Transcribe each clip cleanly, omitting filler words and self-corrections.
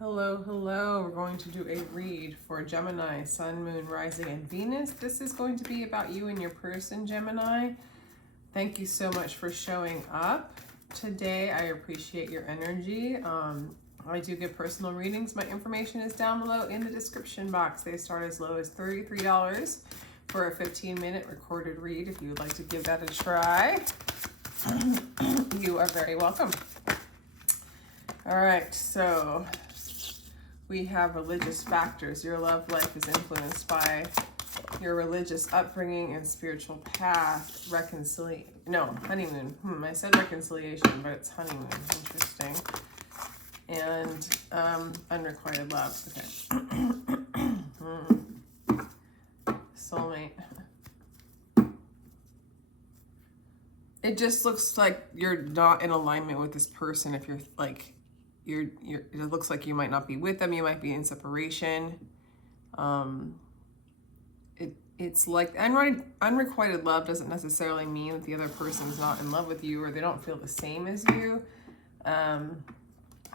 Hello, hello. We're going to do a read for Gemini, Sun, Moon, Rising, and Venus. This is going to be about you and your person, Gemini. Thank you so much for showing up today. I appreciate your energy. I do give personal readings. My information is down below in the description box. They start as low as $33 for a 15-minute recorded read. If you would like to give that a try, you are very welcome. All right, so we have religious factors. Your love life is influenced by your religious upbringing and spiritual path. Honeymoon. I said reconciliation, but it's honeymoon. Interesting. And unrequited love. Okay. Soulmate. It just looks like you're not in alignment with this person. If you're like, it looks like you might not be with them. You might be in separation. It's like unrequited love doesn't necessarily mean that the other person's not in love with you or they don't feel the same as you.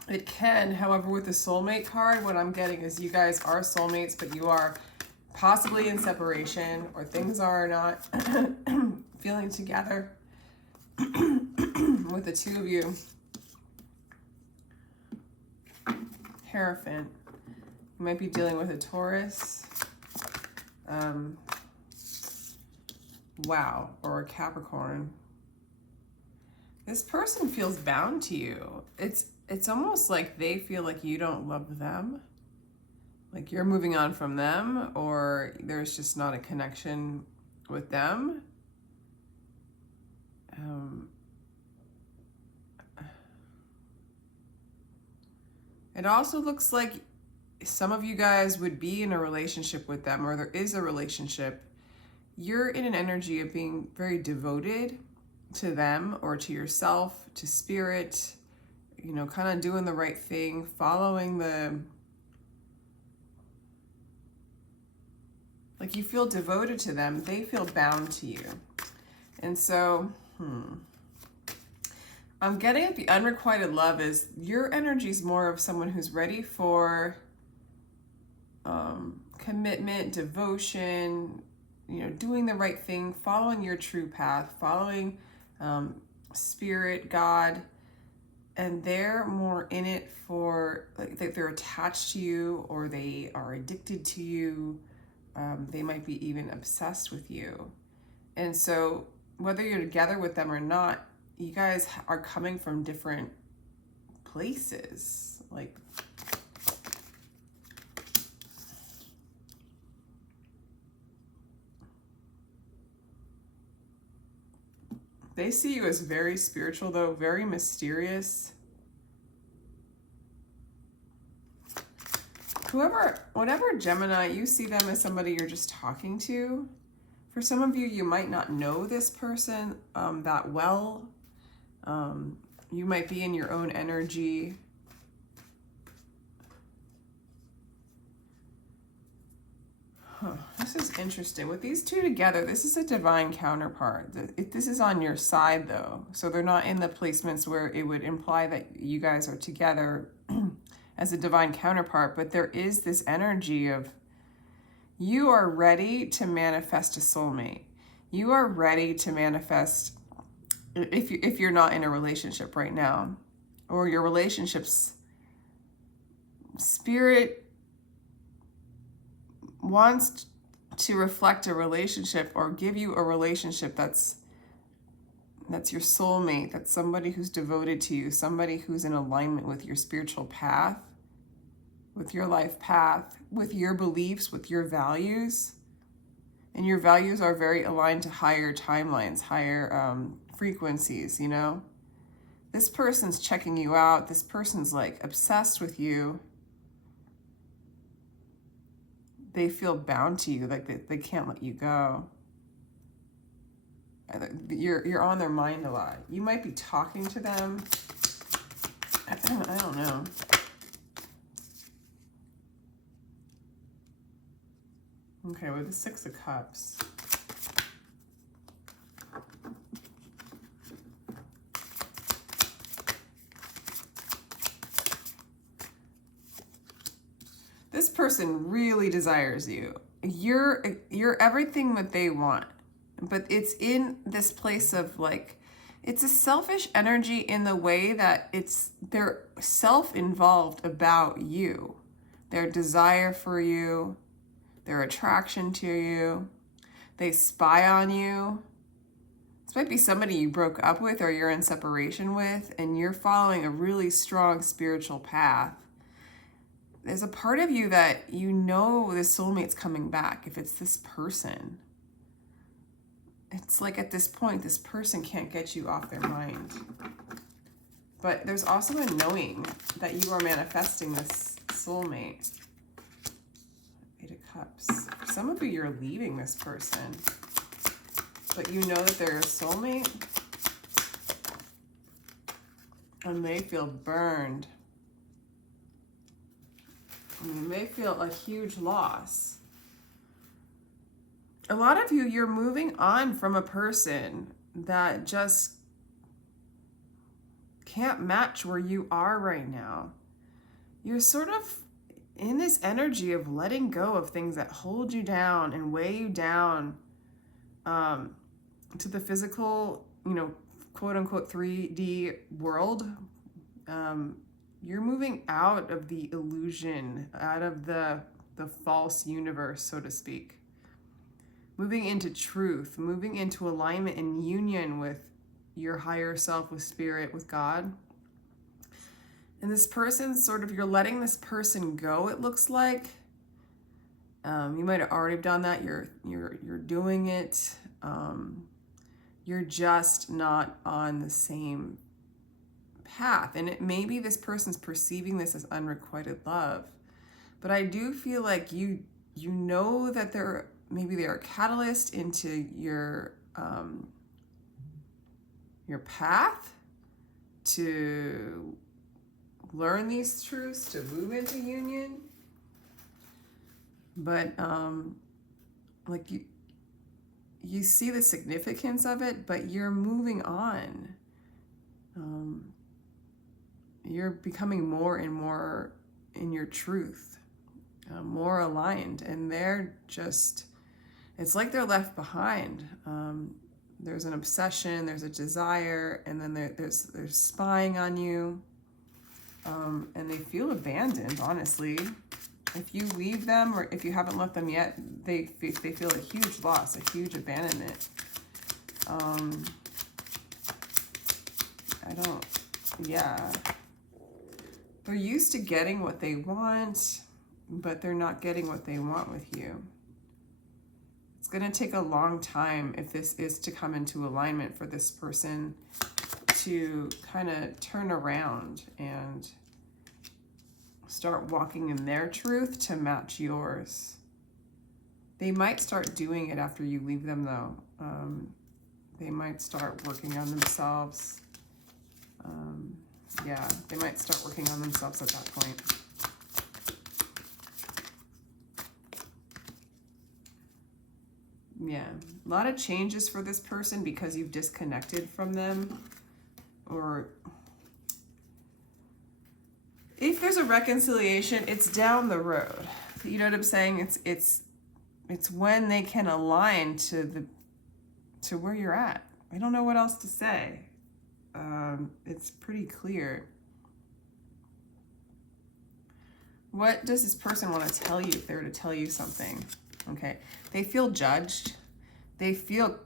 It can, however, with the soulmate card, what I'm getting is you guys are soulmates, but you are possibly in separation or things are not feeling together with the two of you. Hierophant. You might be dealing with a Taurus. Wow, or a Capricorn. This person feels bound to you. It's almost like they feel like you don't love them. Like you're moving on from them, or there's just not a connection with them. It also looks like some of you guys would be in a relationship with them, or there is a relationship. You're in an energy of being very devoted to them or to yourself, to spirit, kind of doing the right thing, following like you feel devoted to them. They feel bound to you. And so, I'm getting at the unrequited love is your energy is more of someone who's ready for commitment, devotion, doing the right thing, following your true path, following spirit, God, and they're more in it for like they're attached to you or they are addicted to you. They might be even obsessed with you. And so whether you're together with them or not, you guys are coming from different places. Like, they see you as very spiritual, though, very mysterious. Whatever Gemini, you see them as somebody you're just talking to. For some of you, you might not know this person that well. You might be in your own energy. This is interesting. With these two together, this is a divine counterpart. This is on your side, though. So they're not in the placements where it would imply that you guys are together as a divine counterpart. But there is this energy of you are ready to manifest a soulmate. You are ready to manifest if you're not in a relationship right now, or your relationship's spirit wants to reflect a relationship or give you a relationship that's your soulmate, that's somebody who's devoted to you, somebody who's in alignment with your spiritual path, with your life path, with your beliefs, with your values. And your values are very aligned to higher timelines, higher frequencies, This person's checking you out. This person's like obsessed with you. They feel bound to you, like they can't let you go. You're on their mind a lot. You might be talking to them. I don't know. Okay, with the Six of Cups. This person really desires you. You're everything that they want. But it's in this place of like, it's a selfish energy in the way that they're self-involved about you. Their desire for you, their attraction to you. They spy on you. This might be somebody you broke up with or you're in separation with, and you're following a really strong spiritual path. There's a part of you that you know this soulmate's coming back if it's this person. It's like at this point, this person can't get you off their mind. But there's also a knowing that you are manifesting this soulmate. Eight of Cups. For some of you, you're leaving this person. But you know that they're a soulmate. And they feel burned. And you may feel a huge loss. A lot of you, you're moving on from a person that just can't match where you are right now. You're sort of in this energy of letting go of things that hold you down and weigh you down to the physical, quote unquote 3D world. You're moving out of the illusion, out of the false universe, so to speak. Moving into truth, moving into alignment and union with your higher self, with spirit, with God. And this person you're letting this person go, it looks like. You might have already done that. You're doing it. You're just not on the same path. And maybe this person's perceiving this as unrequited love. But I do feel like you know that maybe they're a catalyst into your path to learn these truths, to move into union. But like you see the significance of it, but you're moving on. You're becoming more and more in your truth, more aligned, and they're just, it's like they're left behind. There's an obsession, there's a desire, and then there's spying on you, and they feel abandoned, honestly. If you leave them, or if you haven't left them yet, they feel a huge loss, a huge abandonment. They're used to getting what they want, but they're not getting what they want with you. It's going to take a long time, if this is to come into alignment, for this person to kind of turn around and start walking in their truth to match yours. They might start doing it after you leave them, though. They might start working on themselves. They might start working on themselves at that point. Yeah, a lot of changes for this person because you've disconnected from them. Or if there's a reconciliation, it's down the road. You know what I'm saying? It's when they can align to where you're at. I don't know what else to say. It's pretty clear. What does this person want to tell you if they were to tell you something? Okay, they feel judged. They feel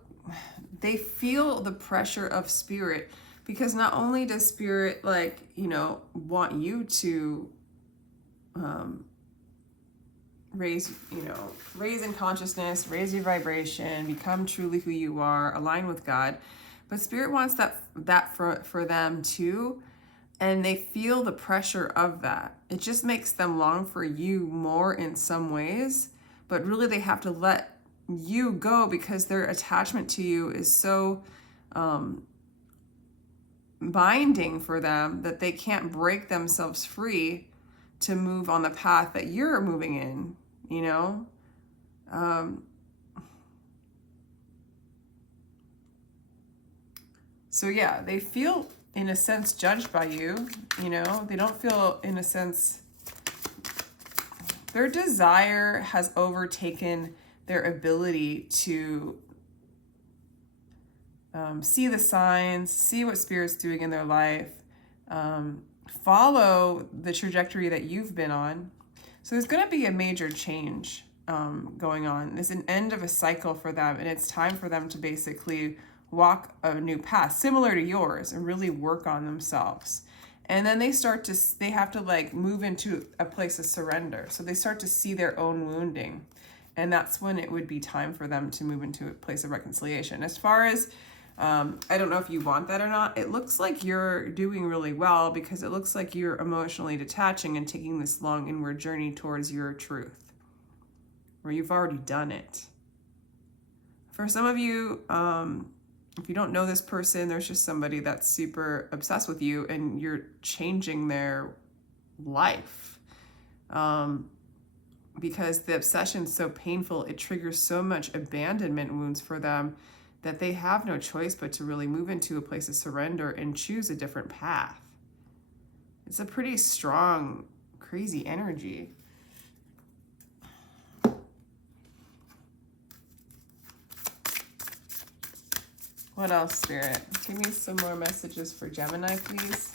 the pressure of spirit, because not only does spirit want you to raise in consciousness, raise your vibration, become truly who you are, align with God, but spirit wants that for them too. And they feel the pressure of that. It just makes them long for you more in some ways, but really they have to let you go because their attachment to you is so binding for them that they can't break themselves free to move on the path that you're moving in, So yeah, they feel in a sense judged by you, they don't feel in a sense Their desire has overtaken their ability to see the signs, see what Spirit's doing in their life, follow the trajectory that you've been on. So there's going to be a major change going on. There's an end of a cycle for them, and it's time for them to basically walk a new path similar to yours and really work on themselves. And then they have to like move into a place of surrender. So they start to see their own wounding. And that's when it would be time for them to move into a place of reconciliation. As far as, I don't know if you want that or not, it looks like you're doing really well, because it looks like you're emotionally detaching and taking this long inward journey towards your truth, or you've already done it. For some of you, if you don't know this person, there's just somebody that's super obsessed with you and you're changing their life. Because the obsession's so painful, it triggers so much abandonment wounds for them that they have no choice but to really move into a place of surrender and choose a different path. It's a pretty strong, crazy energy. What else, Spirit? Give me some more messages for Gemini, please.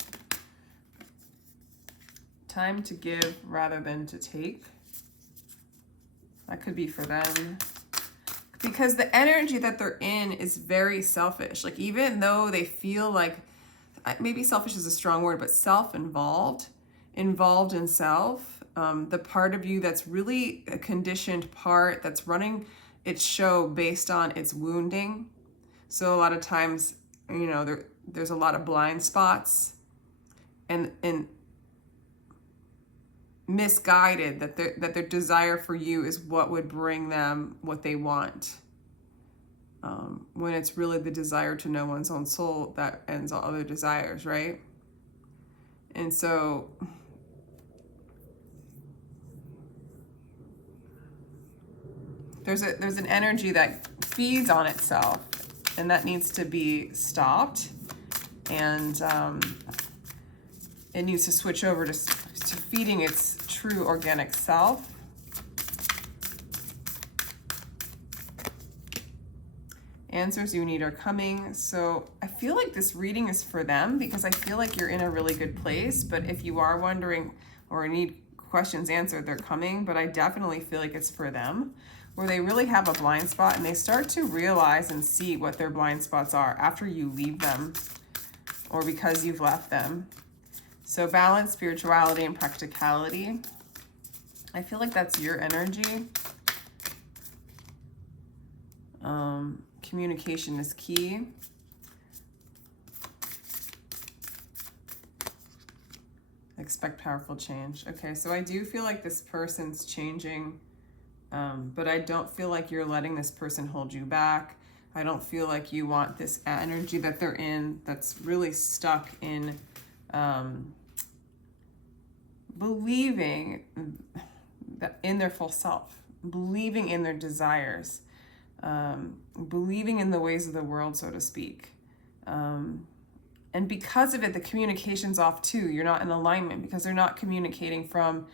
Time to give rather than to take. That could be for them. Because the energy that they're in is very selfish. Like, even though they feel like, maybe selfish is a strong word, but self-involved, involved in self, the part of you that's really a conditioned part that's running its show based on its wounding. So a lot of times, you know, there's a lot of blind spots and misguided, that their desire for you is what would bring them what they want. When it's really the desire to know one's own soul that ends all other desires, right? And so there's an energy that feeds on itself, and that needs to be stopped, and it needs to switch over to feeding its true organic self. Answers you need are coming. So I feel like this reading is for them, because I feel like you're in a really good place. But if you are wondering or need questions answered, they're coming. But I definitely feel like it's for them, where they really have a blind spot and they start to realize and see what their blind spots are after you leave them or because you've left them. So balance, spirituality, and practicality. I feel like that's your energy. Communication is key. Expect powerful change. Okay, so I do feel like this person's changing, but I don't feel like you're letting this person hold you back. I don't feel like you want this energy that they're in that's really stuck in believing that in their full self, believing in their desires, believing in the ways of the world, so to speak. And because of it, the communication's off too. You're not in alignment because they're not communicating from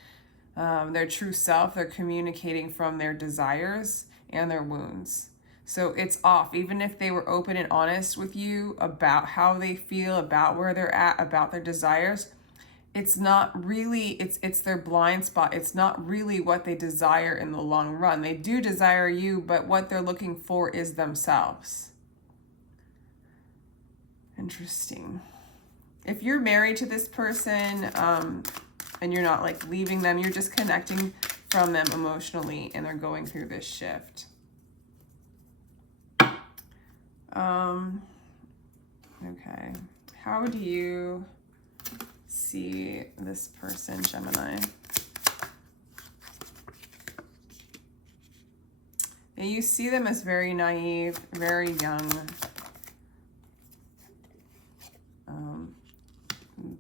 their true self. They're communicating from their desires and their wounds. So it's off. Even if they were open and honest with you about how they feel, about where they're at, about their desires, it's not really, it's their blind spot. It's not really what they desire in the long run. They do desire you, but what they're looking for is themselves. Interesting. If you're married to this person and you're not like leaving them, you're just connecting from them emotionally and they're going through this shift. Okay. How do you see this person, Gemini? Yeah, you see them as very naive, very young.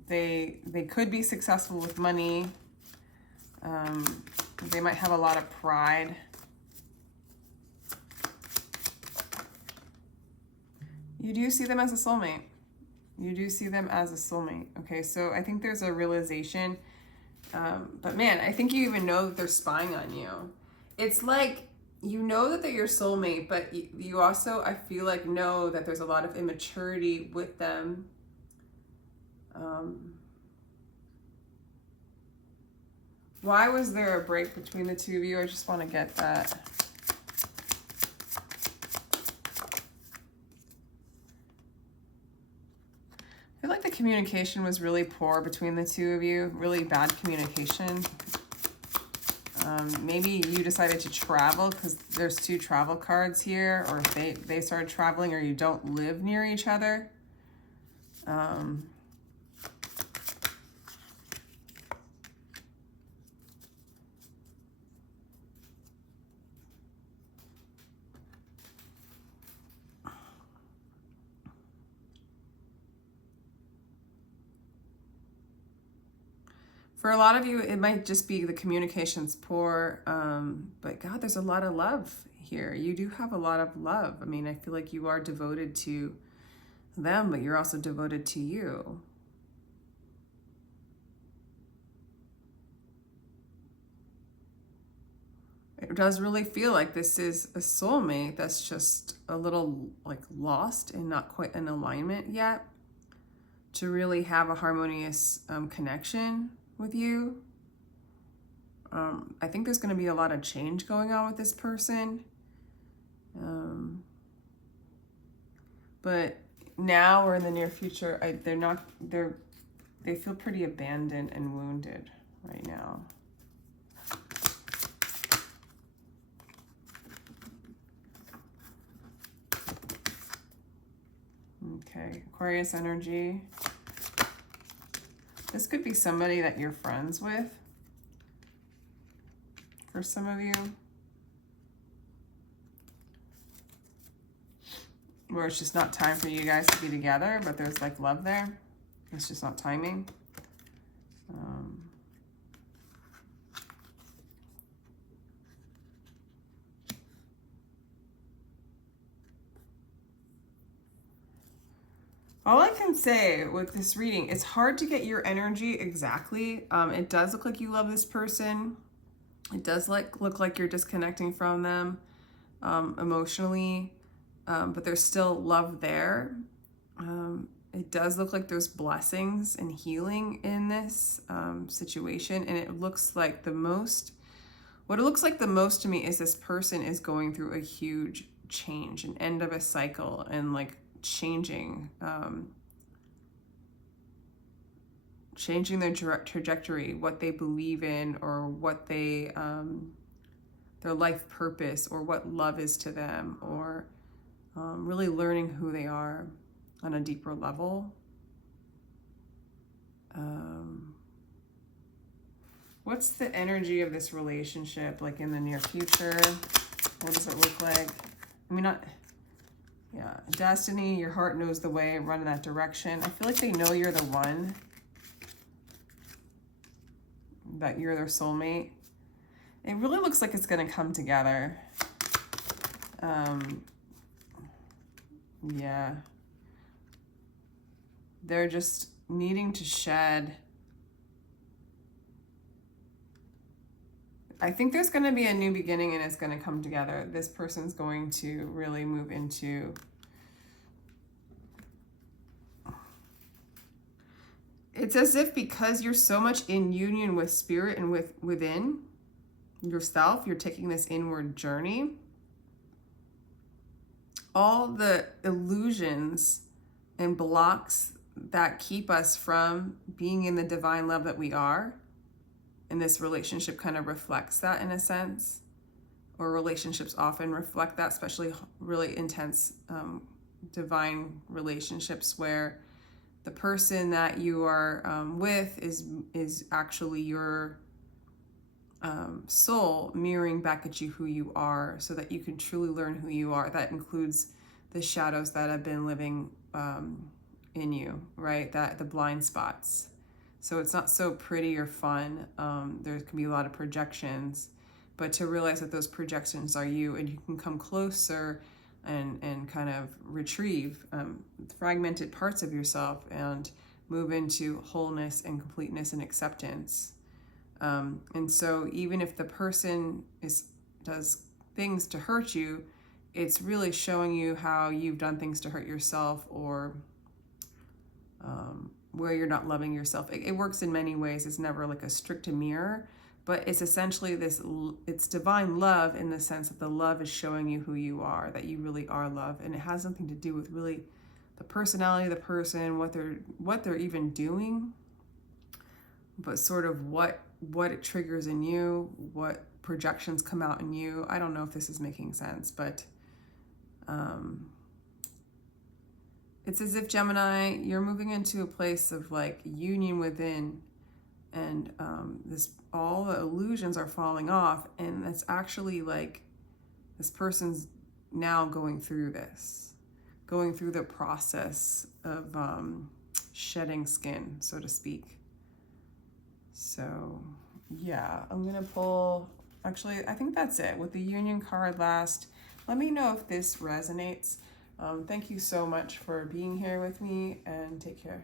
They could be successful with money. They might have a lot of pride. You do see them as a soulmate. You do see them as a soulmate. Okay, so I think there's a realization But man, I think you even know that they're spying on you. It's like, you know that they're your soulmate, but you also, I feel like, know that there's a lot of immaturity with them. Why was there a break between the two of you? I just want to get that. I feel like the communication was really poor between the two of you. Really bad communication. Maybe you decided to travel because there's 2 travel cards here, or if they started traveling, or you don't live near each other. For a lot of you, it might just be the communication's poor, but God, there's a lot of love here. You do have a lot of love. I mean, I feel like you are devoted to them, but you're also devoted to you. It does really feel like this is a soulmate that's just a little like lost and not quite in alignment yet to really have a harmonious connection with you. I think there's going to be a lot of change going on with this person. But now or in the near future, they feel pretty abandoned and wounded right now. Okay, Aquarius energy. This could be somebody that you're friends with for some of you. Where it's just not time for you guys to be together, but there's like love there. It's just not timing. All I can say with this reading, it's hard to get your energy exactly. It does look like you love this person. It does look like you're disconnecting from them emotionally, but there's still love there. It does look like there's blessings and healing in this situation, and it looks like what it looks like the most to me is this person is going through a huge change, an end of a cycle, and like changing their trajectory, what they believe in, or what they their life purpose, or what love is to them, or really learning who they are on a deeper level. What's the energy of this relationship like in the near future? What does it look like? I mean, yeah, destiny, your heart knows the way, run in that direction. I feel like they know you're the one, that you're their soulmate. It really looks like it's going to come together. Yeah. They're just needing to shed. I think there's going to be a new beginning and it's going to come together. This person's going to really move into it's as if because you're so much in union with spirit and within yourself, you're taking this inward journey. All the illusions and blocks that keep us from being in the divine love that we are, and this relationship kind of reflects that in a sense, or relationships often reflect that, especially really intense divine relationships where the person that you are with is actually your soul mirroring back at you who you are, so that you can truly learn who you are. That includes the shadows that have been living in you, right? That the blind spots. So it's not so pretty or fun. There can be a lot of projections, but to realize that those projections are you, and you can come closer and kind of retrieve fragmented parts of yourself and move into wholeness and completeness and acceptance. And so even if the person does things to hurt you, it's really showing you how you've done things to hurt yourself, or where you're not loving yourself. It works in many ways. It's never like a strict mirror, but it's essentially it's divine love in the sense that the love is showing you who you are, that you really are love. And it has something to do with really the personality of the person, what they're even doing, but sort of what it triggers in you, what projections come out in you. I don't know if this is making sense, but it's as if, Gemini, you're moving into a place of like union within, and all the illusions are falling off, and it's actually like this person's now going through the process of shedding skin, so to speak. So yeah, I'm gonna pull, actually I think that's it with the union card last. Let me know if this resonates. Thank you so much for being here with me, and take care.